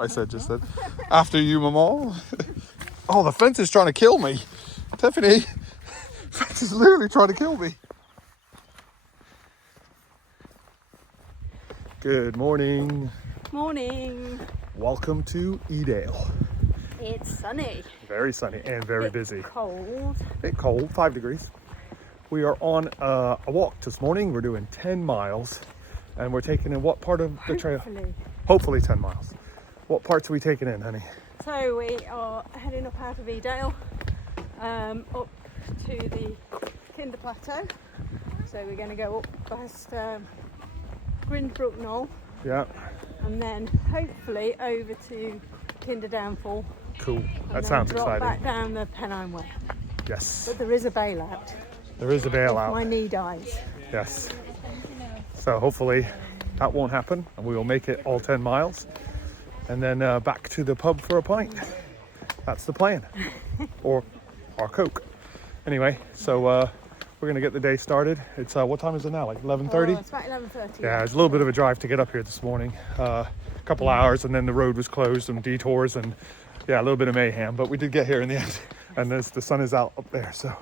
I said just then. After you, Mama. Oh, the fence is trying to kill me. Tiffany, the fence is literally trying to kill me. Good morning. Morning. Welcome to Edale. It's sunny. Very sunny and very busy. Cold. Bit cold, 5 degrees. We are on a walk this morning. We're doing 10 miles and we're taking in what part of the trail? Hopefully 10 miles. What parts are we taking in, honey? So we are heading up out of Edale, up to the Kinder Plateau. So we're going to go up past Grindbrook Knoll. Yeah. And then hopefully over to Kinder Downfall. Cool. That sounds exciting. Back down the Pennine Way. Yes. But there is a bailout. There is a bailout. If my knee dies. Yes. So hopefully that won't happen and we will make it all 10 miles. And then back to the pub for a pint. That's the plan. Or Coke. Anyway, so we're going to get the day started. It's, what time is it now? Like 11:30? It's about 11:30. Yeah, it's a little bit of a drive to get up here this morning. A couple hours and then the road was closed, some detours and yeah, a little bit of mayhem. But we did get here in the end. And the sun is out up there. So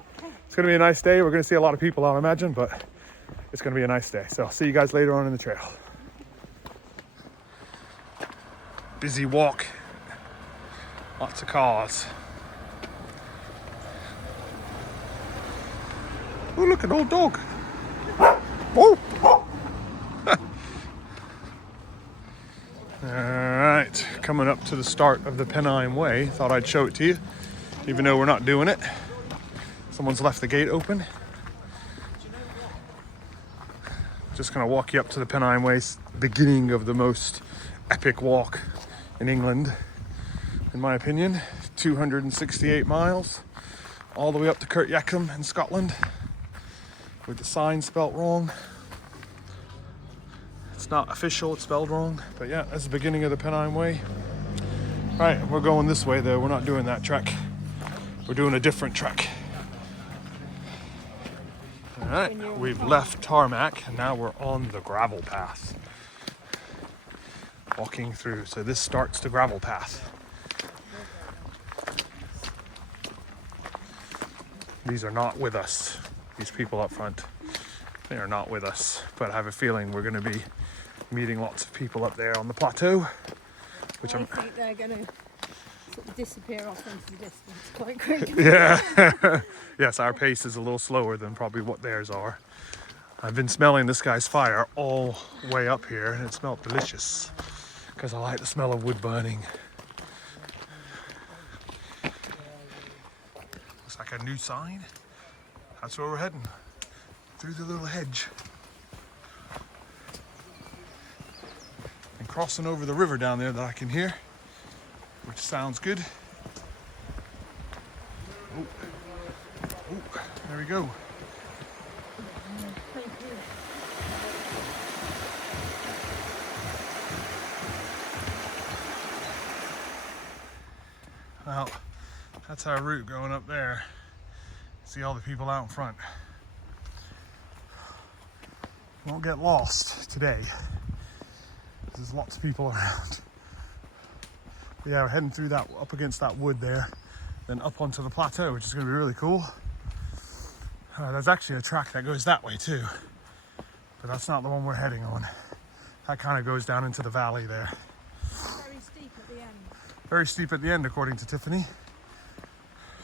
it's going to be a nice day. We're going to see a lot of people, I imagine, but it's going to be a nice day. So I'll see you guys later on in the trail. Busy walk, lots of cars. Oh, look, an old dog. Oh! All right, coming up to the start of the Pennine Way. Thought I'd show it to you, even though we're not doing it. Someone's left the gate open. Just gonna walk you up to the Pennine Way, beginning of the most epic walk in England, in my opinion. 268 miles, all the way up to Kirkyakum in Scotland, with the sign spelt wrong. It's not official, it's spelled wrong, but yeah, that's the beginning of the Pennine Way. Right, we're going this way though, we're not doing that trek. We're doing a different trek. All right, we've left tarmac and now we're on the gravel path. Walking through, so this starts the gravel path. These are not with us, these people up front. They are not with us, but I have a feeling we're going to be meeting lots of people up there on the plateau. Which I think they're going to sort of disappear off into the distance quite quickly. Yeah. Yes, our pace is a little slower than probably what theirs are. I've been smelling this guy's fire all the way up here and it smelled delicious because I like the smell of wood burning. Looks like a new sign. That's where we're heading, through the little hedge. And crossing over the river down there that I can hear, which sounds good. Oh, there we go. Well, that's our route going up there. See all the people out in front. Won't get lost today. There's lots of people around. But yeah, we're heading through that, up against that wood there, then up onto the plateau, which is going to be really cool. There's actually a track that goes that way too, but that's not the one we're heading on. That kind of goes down into the valley there. Very steep at the end. Very steep at the end, according to Tiffany.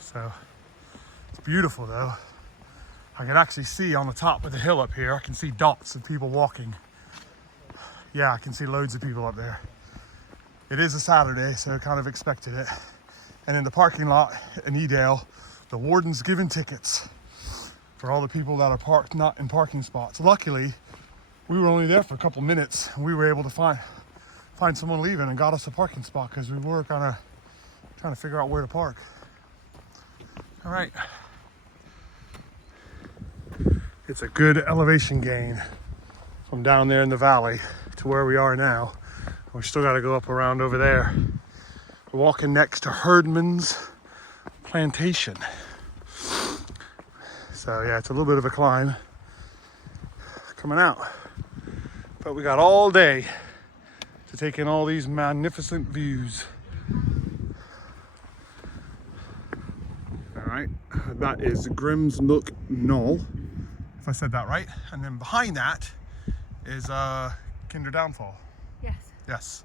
So it's beautiful though. I can actually see on the top of the hill up here, I can see dots of people walking. Yeah, I can see loads of people up there. It is a Saturday, so I kind of expected it. And in the parking lot in Edale, the warden's giving tickets for all the people that are parked not in parking spots. Luckily, we were only there for a couple minutes and we were able to find someone leaving and got us a parking spot because we were kind of trying to figure out where to park. All right. It's a good elevation gain from down there in the valley to where we are now. We still got to go up around over there. We're walking next to Herdman's Plantation. So yeah, it's a little bit of a climb coming out. But we got all day to to take in all these magnificent views. All right, that is Grim's Nook Knoll, if I said that right. And then behind that is Kinder Downfall. Yes. Yes.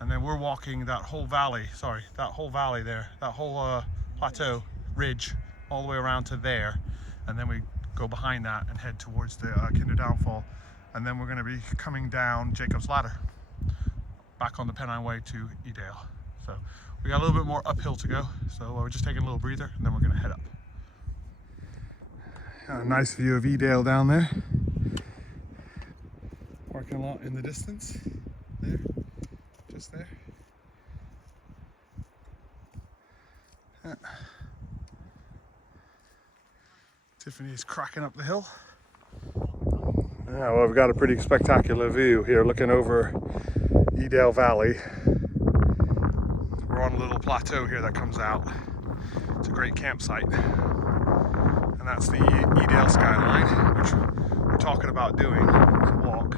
And then we're walking that whole valley, that whole valley there, that whole plateau, ridge, all the way around to there. And then we go behind that and head towards the Kinder Downfall. And then we're going to be coming down Jacob's Ladder, back on the Pennine Way to Edale. So we got a little bit more uphill to go. So we're just taking a little breather and then we're going to head up. Got a nice view of Edale down there. Parking lot in the distance, there, just there. Yeah. Tiffany's cracking up the hill. Yeah, well, we've got a pretty spectacular view here looking over Edale Valley. We're on a little plateau here that comes out. It's a great campsite. And that's the Edale Skyline, which we're talking about doing as a walk.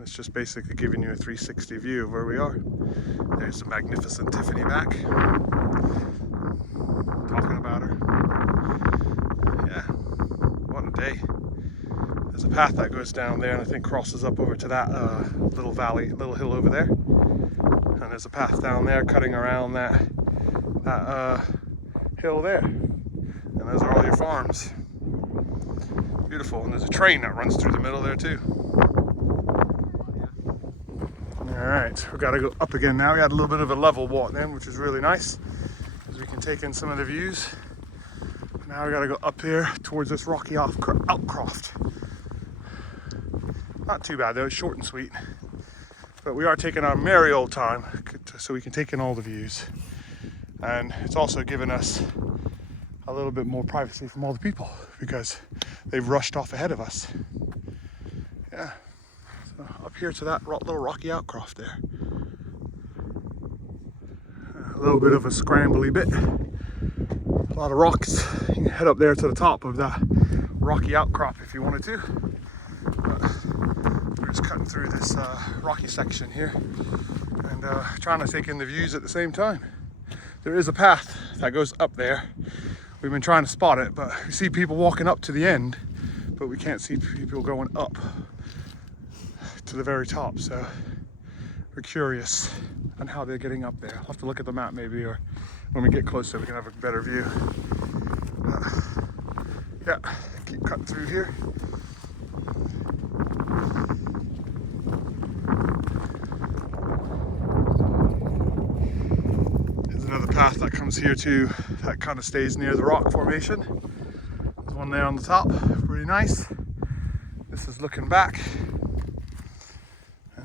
It's just basically giving you a 360 view of where we are. There's the magnificent Tiffany back. Talking about her. Yeah, what a day. There's a path that goes down there and I think crosses up over to that little valley, little hill over there. And there's a path down there cutting around that hill there. And those are all your farms. Beautiful. And there's a train that runs through the middle there too. Alright, we've got to go up again now. We had a little bit of a level walk then, which is really nice, as we can take in some of the views. Now we got to go up here towards this rocky outcroft. Not too bad though, it's short and sweet. But we are taking our merry old time so we can take in all the views. And it's also given us a little bit more privacy from all the people because they've rushed off ahead of us. Yeah. Up here to that little rocky outcroft there. A little bit of a scrambly bit. A lot of rocks. You can head up there to the top of that rocky outcrop if you wanted to. But we're just cutting through this rocky section here and trying to take in the views at the same time. There is a path that goes up there. We've been trying to spot it, but we see people walking up to the end, but we can't see people going up to the very top, so we're curious on how they're getting up there. I'll have to look at the map maybe, or when we get closer we can have a better view. Yeah, keep cutting through here. There's another path that comes here too, that kind of stays near the rock formation. There's one there on the top, pretty nice. This is looking back.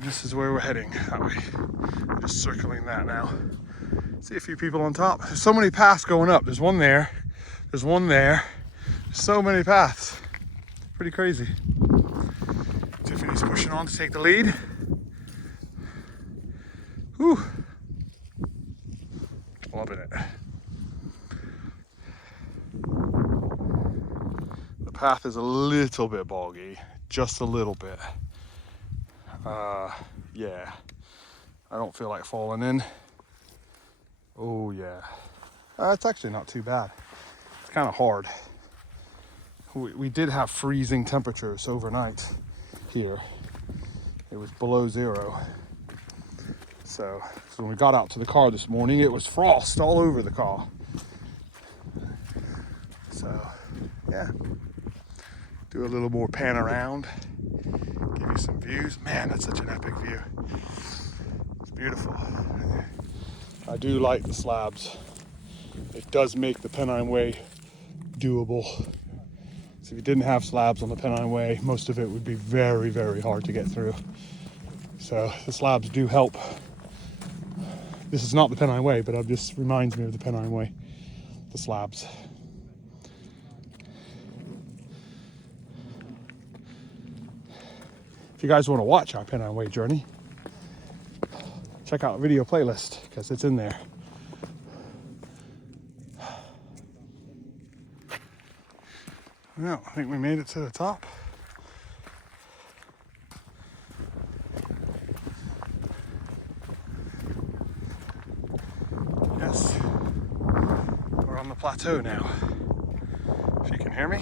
This is where we're heading, that way. I'm just circling that now. See a few people on top. There's so many paths going up. There's one there, there's one there. There's so many paths. Pretty crazy. Tiffany's pushing on to take the lead. Whew. Loving it. The path is a little bit boggy, just a little bit. Yeah, I don't feel like falling in. Oh yeah, it's actually not too bad. It's kind of hard. We did have freezing temperatures overnight here. It was below 0. So when we got out to the car this morning, it was frost all over the car. So yeah, do a little more pan around. Give you some views. Man, that's such an epic view. It's beautiful. I do like the slabs. It does make the Pennine Way doable. So if you didn't have slabs on the Pennine Way, most of it would be very, very hard to get through. So the slabs do help. This is not the Pennine Way, but it just reminds me of the Pennine Way, the slabs. If you guys want to watch our Pennine Way journey, check out the video playlist because it's in there. Well, I think we made it to the top. plateau now. If you can hear me.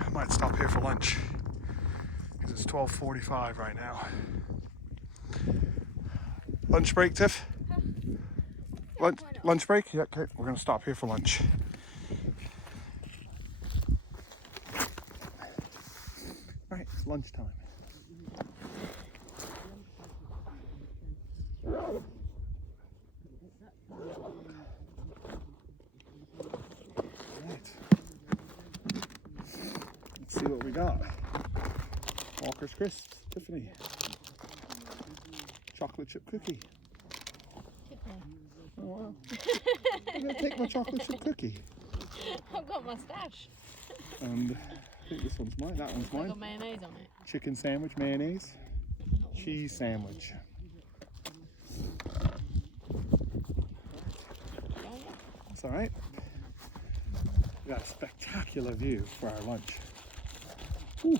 I might stop here for lunch because it's 12:45 right now. Lunch break, Tiff? Lunch break? Yeah, okay. We're gonna stop here for lunch. All right, it's lunchtime. Let's see what we got. Walker's Crisps, Tiffany. Chocolate chip cookie. Oh wow. I'm gonna take my chocolate chip cookie. I've got my stash. And I think this one's mine, that one's mine. I've got mayonnaise on it. Chicken sandwich, mayonnaise, cheese sandwich. That's alright. We got a spectacular view for our lunch. Whew.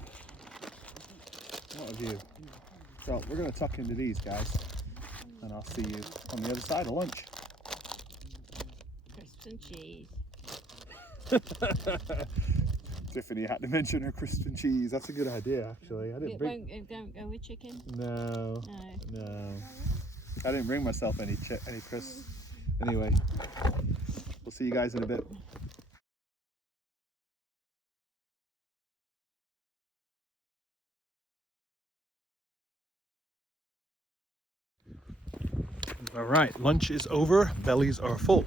What a view. So we're going to tuck into these guys and I'll see you on the other side of lunch. Crisps and cheese. Tiffany had to mention her crisp and cheese. That's a good idea, actually. It don't go with chicken? No. No. I didn't bring myself any crisps. Anyway, we'll see you guys in a bit. All right, lunch is over, bellies are full.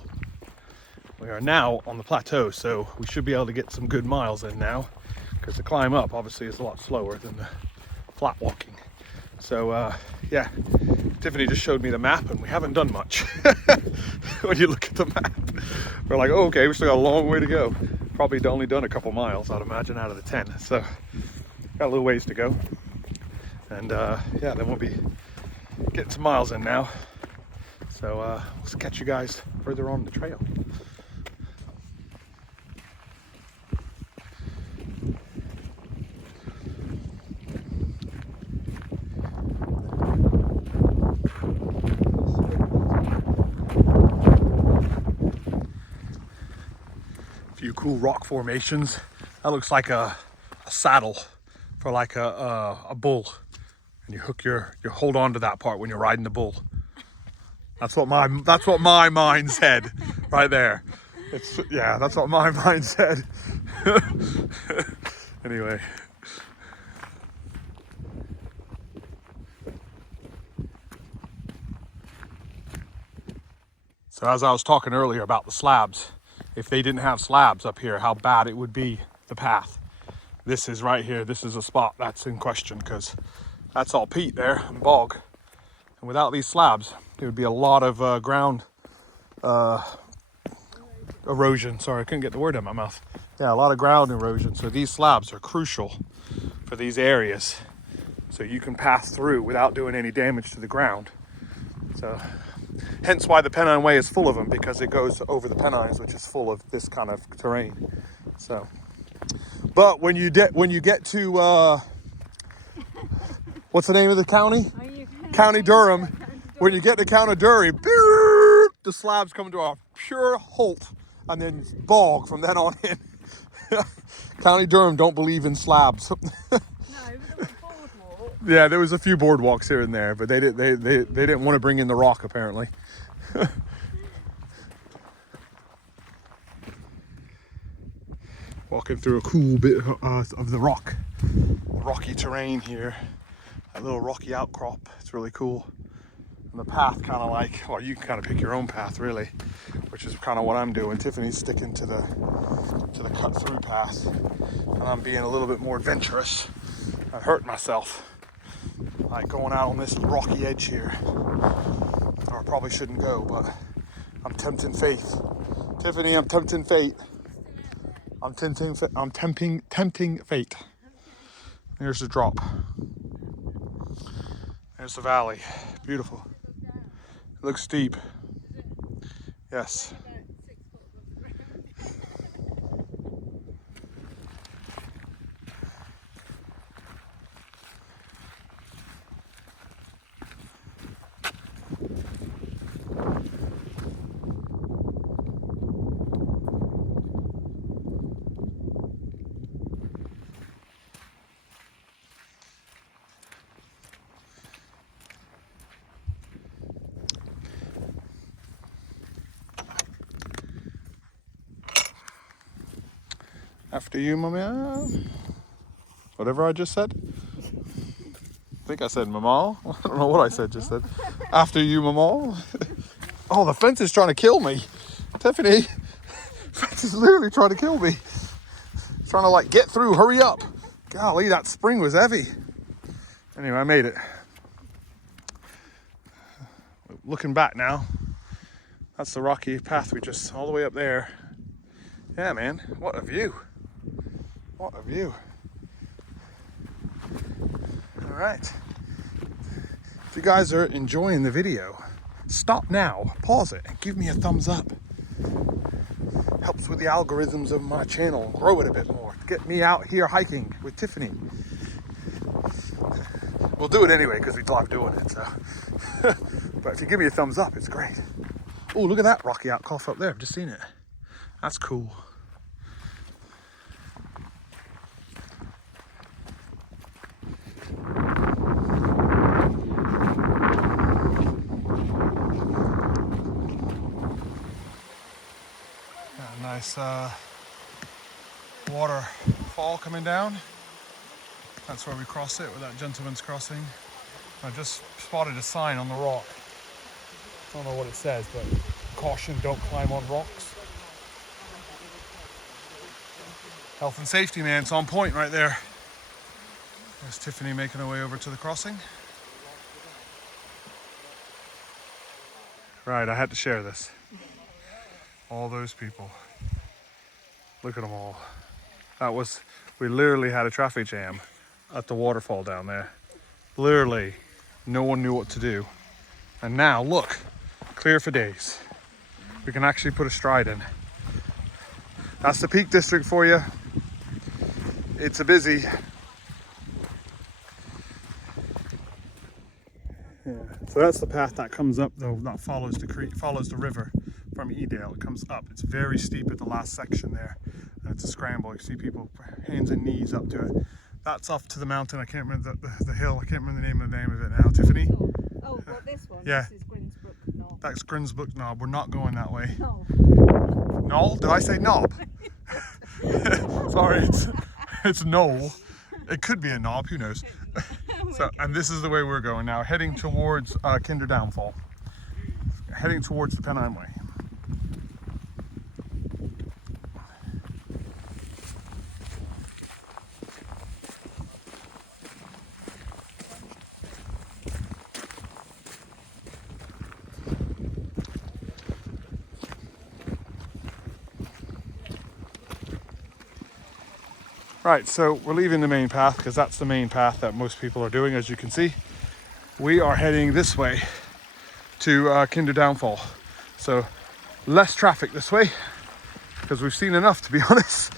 We are now on the plateau, so we should be able to get some good miles in now, because the climb up obviously is a lot slower than the flat walking. So yeah, Tiffany just showed me the map and we haven't done much. When you look at the map, we're like, oh, okay, we still got a long way to go. Probably only done a couple miles, I'd imagine, out of the 10. So got a little ways to go. And yeah, then we'll be getting some miles in now. So we'll catch you guys further on the trail. Few cool rock formations. That looks like a saddle for like a bull, and you hook you hold on to that part when you're riding the bull. That's what my mind said right there. Yeah, that's what my mind said. Anyway. So as I was talking earlier about the slabs, if they didn't have slabs up here, how bad it would be, the path. This is right here, this is a spot that's in question because that's all peat there and bog. And without these slabs, there would be a lot of ground erosion. Sorry, I couldn't get the word out of my mouth. Yeah, a lot of ground erosion. So these slabs are crucial for these areas. So you can pass through without doing any damage to the ground. So hence why the Pennine Way is full of them, because it goes over the Pennines, which is full of this kind of terrain. So, but when you get to what's the name of the county? County Durham. When you get to County Durham, the slabs come to a pure halt and then bog from then on in. County Durham don't believe in slabs. No, but there was a boardwalk. Yeah, there was a few boardwalks here and there, but they didn't want to bring in the rock apparently. Walking through a cool bit of the rocky terrain here. A little rocky outcrop. It's really cool. And the path kind of like, well, you can kind of pick your own path really, which is kind of what I'm doing. Tiffany's sticking to the cut through path, and I'm being a little bit more adventurous. I hurt myself, like going out on this rocky edge here. Or I probably shouldn't go, but I'm tempting fate. Tiffany, I'm tempting fate. I'm tempting fate. Here's the drop. There's the valley. Beautiful. It looks steep. Yes. After you, mama. Whatever I just said. I think I said mama. I don't know what I said just then. After you, mama. Oh, the fence is trying to kill me. Tiffany, the fence is literally trying to kill me. Trying to like get through, hurry up. Golly, that spring was heavy. Anyway, I made it. Looking back now, that's the rocky path we just, all the way up there. Yeah, man, what a view. What a view. All right. If you guys are enjoying the video, stop now, pause it, and give me a thumbs up. Helps with the algorithms of my channel, grow it a bit more, get me out here hiking with Tiffany. We'll do it anyway because we love doing it, so. But if you give me a thumbs up, it's great. Oh, look at that rocky outcroft up there, I've just seen it. That's cool. Nice waterfall coming down. That's where we cross it with that gentleman's crossing. I just spotted a sign on the rock. I don't know what it says, but caution, don't climb on rocks. Health and safety, man, it's on point right there. There's Tiffany making her way over to the crossing. Right, I had to share this. All those people. Look at them all. We literally had a traffic jam at the waterfall down there. Literally, no one knew what to do. And now, look, clear for days. We can actually put a stride in. That's the Peak District for you. It's a busy. Yeah, so that's the path that comes up though, that follows the creek, follows the river from Edale. It comes up. It's very steep at the last section there. And it's a scramble. You see people hands and knees up to it. That's off to the mountain. I can't remember the hill. I can't remember the name of it now. Tiffany? Oh, but this one? Yeah. This is Grinsbrook Knob. That's Grinsbrook Knob. We're not going that way. No. Knoll? Did I say knob? Sorry, it's knoll. It could be a knob, who knows? So, and this is the way we're going now, heading towards Kinder Downfall. Heading towards the Pennine Way. Right, so we're leaving the main path because that's the main path that most people are doing, as you can see. We are heading this way to Kinder Downfall. So less traffic this way because we've seen enough, to be honest.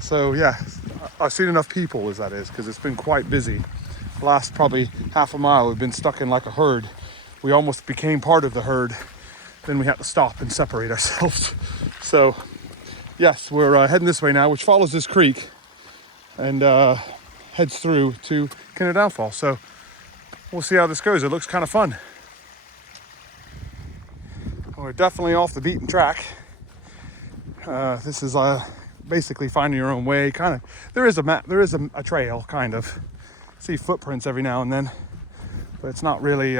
So yeah, I've seen enough people, as that is, because it's been quite busy. Last probably half a mile, we've been stuck in like a herd. We almost became part of the herd. Then we had to stop and separate ourselves. So yes, we're heading this way now, which follows this creek and heads through to Kinder Downfall. So we'll see how this goes. It looks kind of fun. We're definitely off the beaten track. This is basically finding your own way. Kind of, there is a map, there is a trail, kind of. See footprints every now and then, but it's not really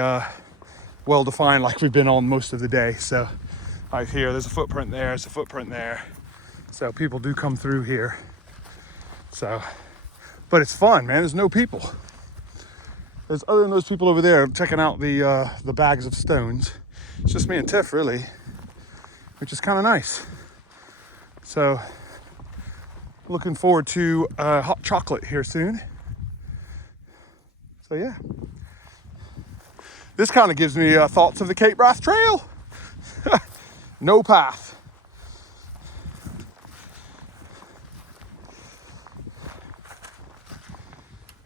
well defined like we've been on most of the day. So right here, there's a footprint there, there's a footprint there. So people do come through here. So, but it's fun, man. There's no people. There's other than those people over there checking out the bags of stones. It's just me and Tiff, really, which is kind of nice. So, looking forward to hot chocolate here soon. So yeah, this kind of gives me thoughts of the Cape Wrath Trail. No path.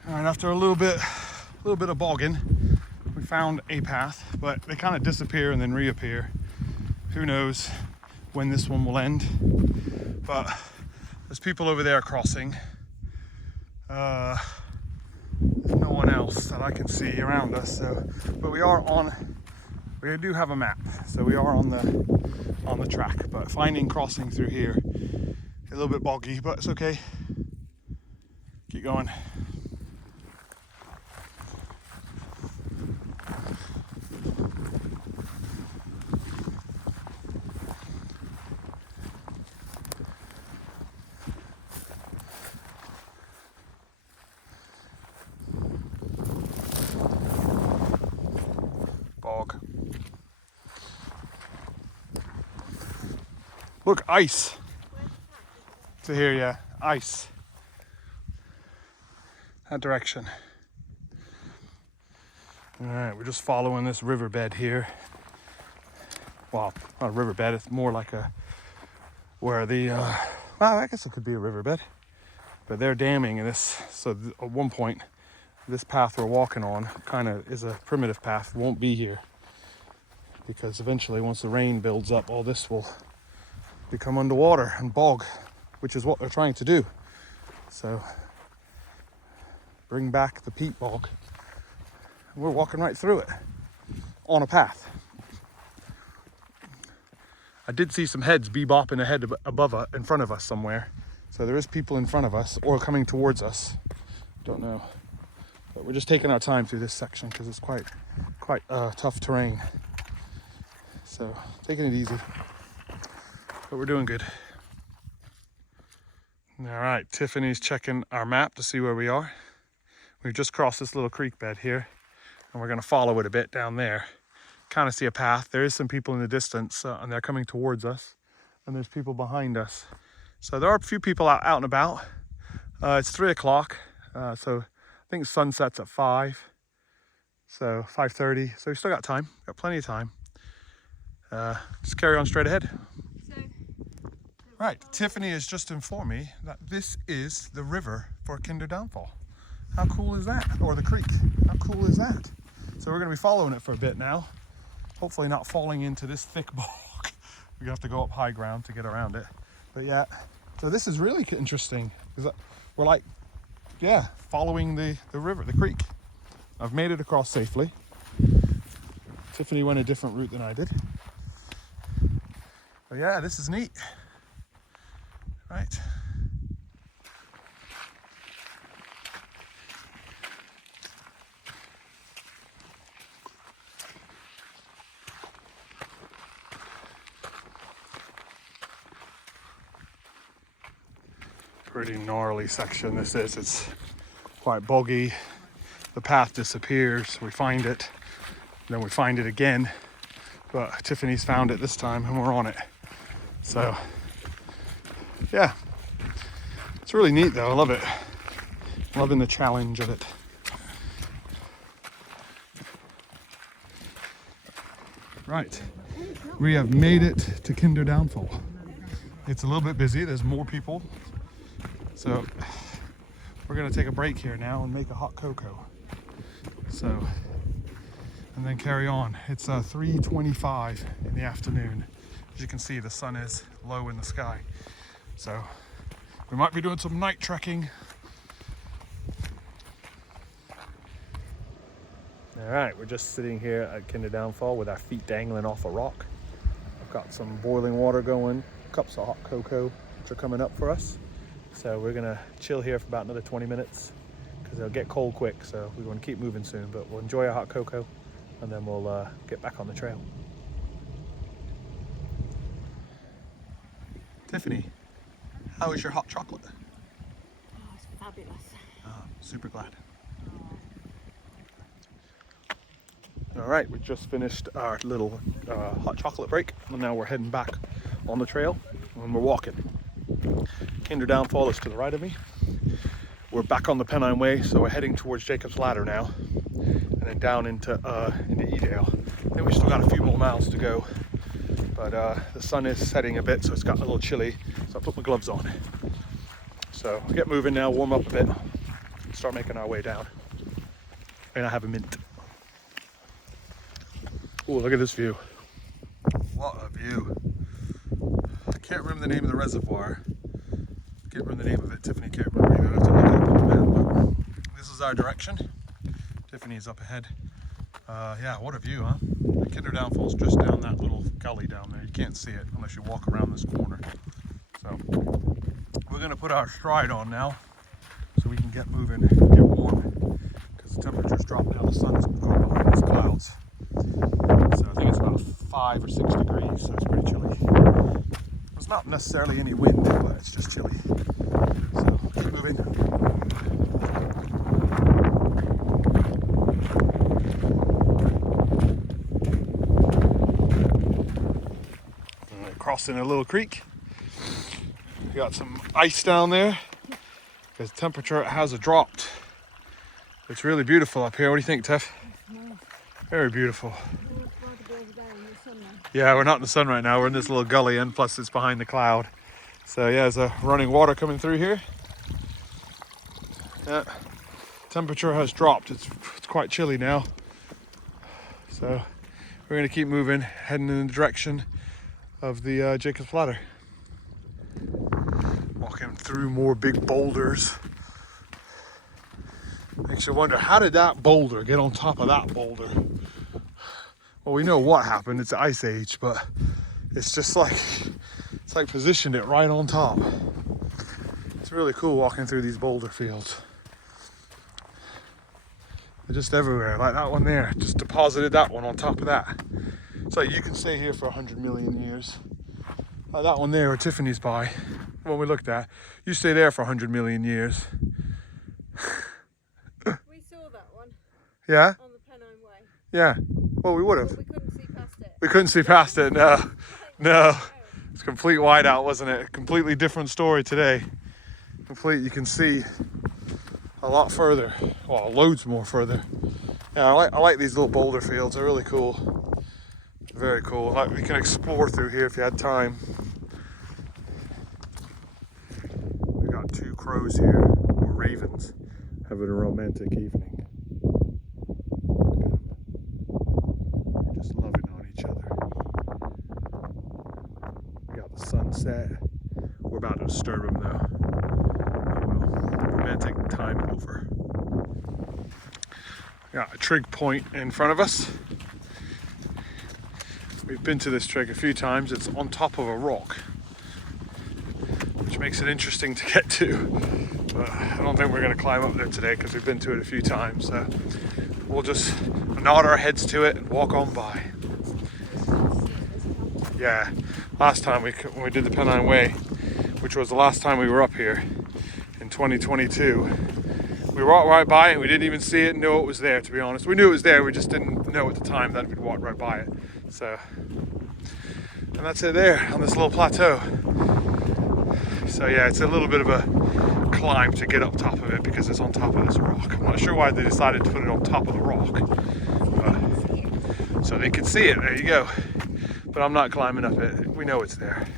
All right, after a little bit of bogging, we found a path, but they kind of disappear and then reappear. Who knows when this one will end? But there's people over there crossing. There's no one else that I can see around us. So, but we do have a map, so we are on the track. But finding crossing through here A little bit boggy, but it's okay. Keep going. Bog. Look, ice. To here, yeah, ice. That direction. All right, we're just following this riverbed here. Well, not a riverbed, it's more like a, where the, well, I guess it could be a riverbed, but they're damming this. So at one point, this path we're walking on kind of is a primitive path, won't be here. Because eventually, once the rain builds up, all this will become underwater and bog, which is what they're trying to do. So, bring back the peat bog. We're walking right through it on a path. I did see some heads bebopping ahead above us, in front of us somewhere. So there is people in front of us or coming towards us. Don't know. But we're just taking our time through this section because it's quite tough terrain. So taking it easy. But we're doing good. All right, Tiffany's checking our map to see where we are. We've just crossed this little creek bed here, and we're gonna follow it a bit down there. Kind of see a path. There is some people in the distance, and they're coming towards us, and there's people behind us. So there are a few people out and about. It's 3 o'clock, so I think sunset's at 5, so 5:30. So we still got time, got plenty of time. Just carry on straight ahead. Right, Tiffany has just informed me that this is the river for Kinder Downfall. How cool is that? Or the creek, how cool is that? So we're gonna be following it for a bit now. Hopefully not falling into this thick bog. We have to go up high ground to get around it. But yeah, so this is really interesting. Because we're like, yeah, following the river, the creek. I've made it across safely. Tiffany went a different route than I did. But yeah, this is neat. Right. Pretty gnarly section this is. It's quite boggy. The path disappears. We find it, then we find it again. But Tiffany's found it this time and we're on it. So yeah, it's really neat though. I love it. Loving the challenge of it. Right, we have made it to Kinder Downfall. It's a little bit busy. There's more people. So we're gonna take a break here now and make a hot cocoa. So, and then carry on. It's 3:25 in the afternoon. As you can see, the sun is low in the sky. So we might be doing some night trekking. All right, we're just sitting here at Kinder Downfall with our feet dangling off a rock. I've got some boiling water going, cups of hot cocoa, which are coming up for us. So we're gonna chill here for about another 20 minutes because it'll get cold quick. So we want to keep moving soon, but we'll enjoy our hot cocoa and then we'll get back on the trail. Tiffany, how is your hot chocolate? Oh, it's fabulous. Oh, super glad. All right, we just finished our little hot chocolate break, and now we're heading back on the trail, and we're walking. Kinder Downfall is to the right of me. We're back on the Pennine Way, so we're heading towards Jacob's Ladder now, and then down into Edale. I think we still got a few more miles to go, but the sun is setting a bit, so it's got a little chilly, so I put my gloves on. So we'll get moving now, warm up a bit, start making our way down. And I have a mint. Oh, look at this view. What a view. I can't remember the name of the reservoir. Can't remember the name of it. Tiffany can't remember either. I have to look it up on the map. But this is our direction. Tiffany's up ahead. Yeah, what a view, huh? The Kinder Downfall's just down that little gully down there. You can't see it unless you walk around this corner. So, We're gonna put our stride on now so we can get moving and get warm because the temperature's dropped now. The sun's going behind these clouds. So I think it's about 5 or 6 degrees, so it's pretty chilly. There's not necessarily any wind, but it's just chilly. So keep moving. Crossing a little creek. We got some ice down there because the temperature has dropped. It's really beautiful up here. What do you think, Tiff? Very beautiful. Yeah, we're not in the sun right now. We're in this little gully, and plus it's behind the cloud. So yeah, there's a running water coming through here. Yeah, temperature has dropped. It's quite chilly now. So we're gonna keep moving, heading in the direction of the Jacob's Ladder. Walking through more big boulders. Makes you wonder, how did that boulder get on top of that boulder? Well, we know what happened. It's the Ice Age, but it's just like, it's like positioned it right on top. It's really cool walking through these boulder fields. They're just everywhere. Like that one there, just deposited that one on top of that. It's like you can stay here for 100 million years. Like that one there where Tiffany's by, the one we looked at, you stay there for 100 million years. We saw that one. Yeah? On the Pennine Way. Yeah. Well, we would have. But we couldn't see past it. We couldn't see past it, no. No. It's complete whiteout, wasn't it? Completely different story today. Complete, you can see a lot further. Well, loads more further. Yeah, I like these little boulder fields. They're really cool. Very cool. Like, we can explore through here if you had time. We got 2 crows here, or ravens, having a romantic evening. Look at them. They're just loving on each other. We got the sunset. We're about to disturb them though. Oh well. Romantic time over. We got a trig point in front of us. We've been to this trig a few times. It's on top of a rock, which makes it interesting to get to. But I don't think we're going to climb up there today because we've been to it a few times. So we'll just nod our heads to it and walk on by. Yeah, last time when we did the Pennine Way, which was the last time we were up here in 2022, we walked right by it and we didn't even see it and know it was there, to be honest. We knew it was there, we just didn't know at the time that we'd walk right by it. So, and that's it there on this little plateau. So yeah, it's a little bit of a climb to get up top of it because it's on top of this rock. I'm not sure why they decided to put it on top of the rock. So they can see it, there you go. But I'm not climbing up it, we know it's there.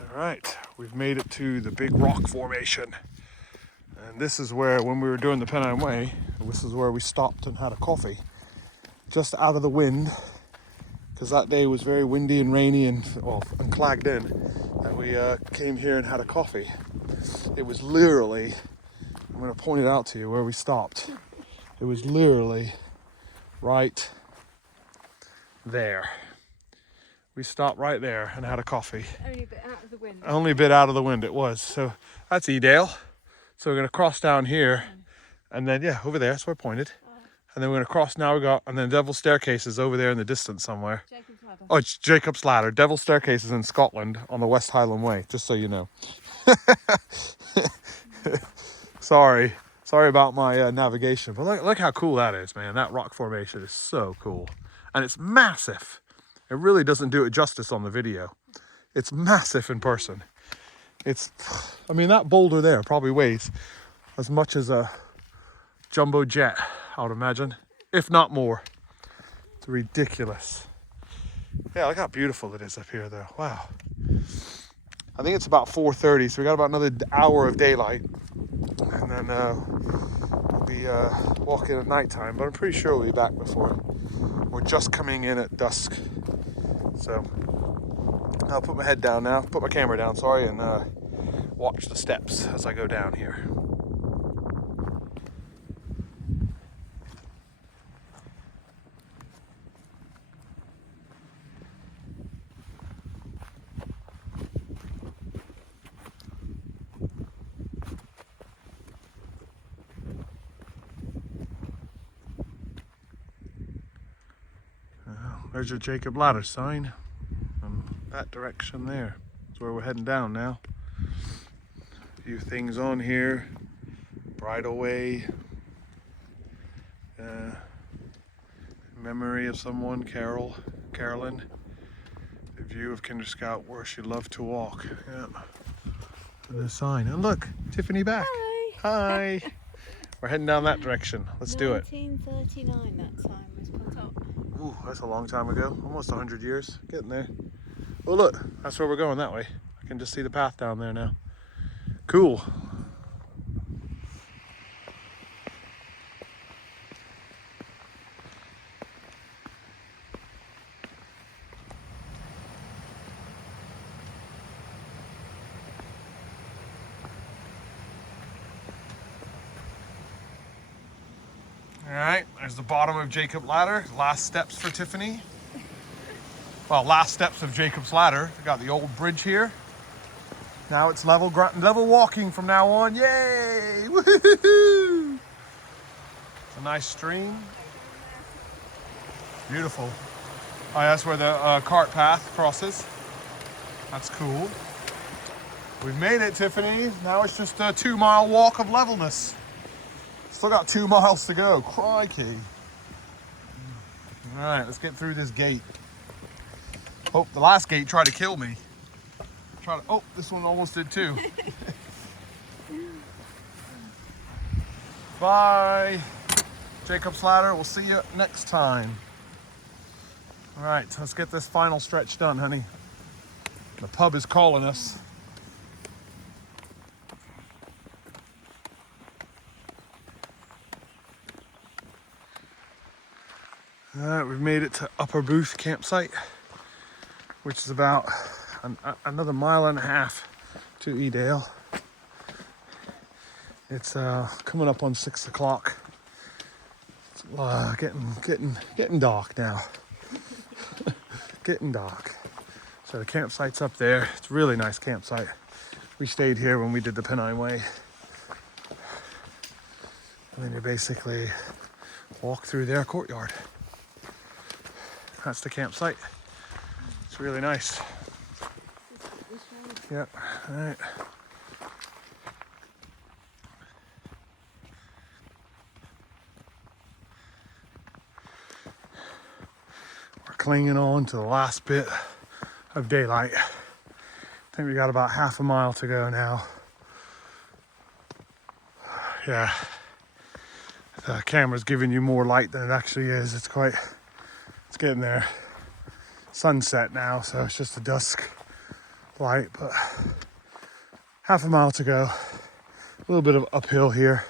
All right, we've made it to the big rock formation. And this is where, when we were doing the Pennine Way, this is where we stopped and had a coffee. Just out of the wind, because that day was very windy and rainy and clagged in, and we came here and had a coffee. It was literally, I'm going to point it out to you where we stopped. It was literally right there. We stopped right there and had a coffee. Only a bit out of the wind. Only a bit out of the wind it was. So that's Edale. So we're going to cross down here, and then yeah, over there, that's where I pointed. And then we're going to cross now, and then Devil's Staircase is over there in the distance somewhere. Jacob's Ladder. Oh, it's Jacob's Ladder. Devil's Staircase is in Scotland on the West Highland Way, just so you know. Sorry about my navigation, but look how cool that is, man. That rock formation is so cool. And it's massive. It really doesn't do it justice on the video. It's massive in person. I mean, that boulder there probably weighs as much as a jumbo jet, I would imagine, if not more. It's ridiculous. Yeah, look how beautiful it is up here though. Wow. I think it's about 4:30, so we got about another hour of daylight. And then we'll be walking at nighttime, but I'm pretty sure we'll be back before. We're just coming in at dusk. So I'll put my head down now, put my camera down, sorry, and watch the steps as I go down here. There's your Jacob Ladder sign. That direction there. That's where we're heading down now. A few things on here. Bridal way. Memory of someone, Carolyn. The view of Kinder Scout where she loved to walk. Yeah. And the sign. And look, Tiffany back. Hi. Hi. We're heading down that direction. Let's do it. 1939 that sign was put up. Ooh, that's a long time ago. Almost 100 years. Getting there. Oh look, that's where we're going that way. I can just see the path down there now. Cool. All right, there's the bottom of Jacob Ladder. Last steps for Tiffany. Well, last steps of Jacob's Ladder. We got the old bridge here. Now it's level walking from now on. Yay! Woohoo! It's a nice stream. Beautiful. Oh, that's where the cart path crosses. That's cool. We've made it, Tiffany. Now it's just a 2-mile walk of levelness. Still got 2 miles to go. Crikey. All right, let's get through this gate. Oh, the last gate tried to kill me. Oh, this one almost did too. Bye. Jacob's Ladder, we'll see you next time. All right, let's get this final stretch done, honey. The pub is calling us. All right, we've made it to Upper Booth campsite, which is about another 1.5 miles to Edale. It's coming up on 6 o'clock. It's getting dark now. Getting dark. So the campsite's up there. It's a really nice campsite. We stayed here when we did the Pennine Way. And then you basically walk through their courtyard. That's the campsite. It's really nice. Yep, all right. We're clinging on to the last bit of daylight. I think we got about 1/2 mile to go now. Yeah, the camera's giving you more light than it actually is. It's getting there. Sunset now, so it's just a dusk light, but 1/2 mile to go. A little bit of uphill here.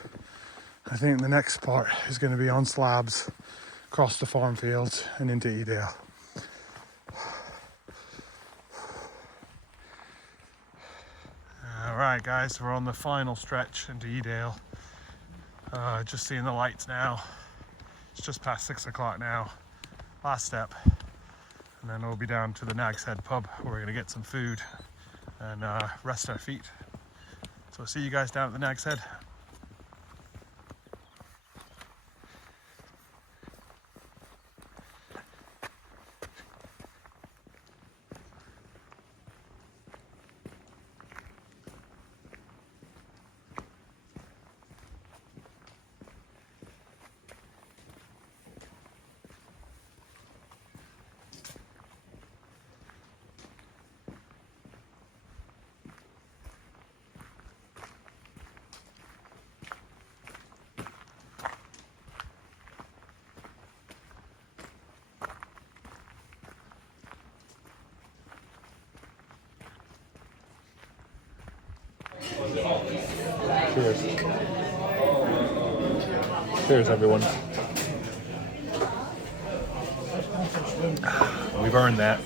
I think the next part is going to be on slabs across the farm fields and into Edale. All right, guys, we're on the final stretch into Edale. Just seeing the lights now. It's just past 6 o'clock now. Last step. And then we'll be down to the Nag's Head pub where we're going to get some food and rest our feet. So I'll see you guys down at the Nag's Head. Cheers. Cheers, everyone. We've earned that.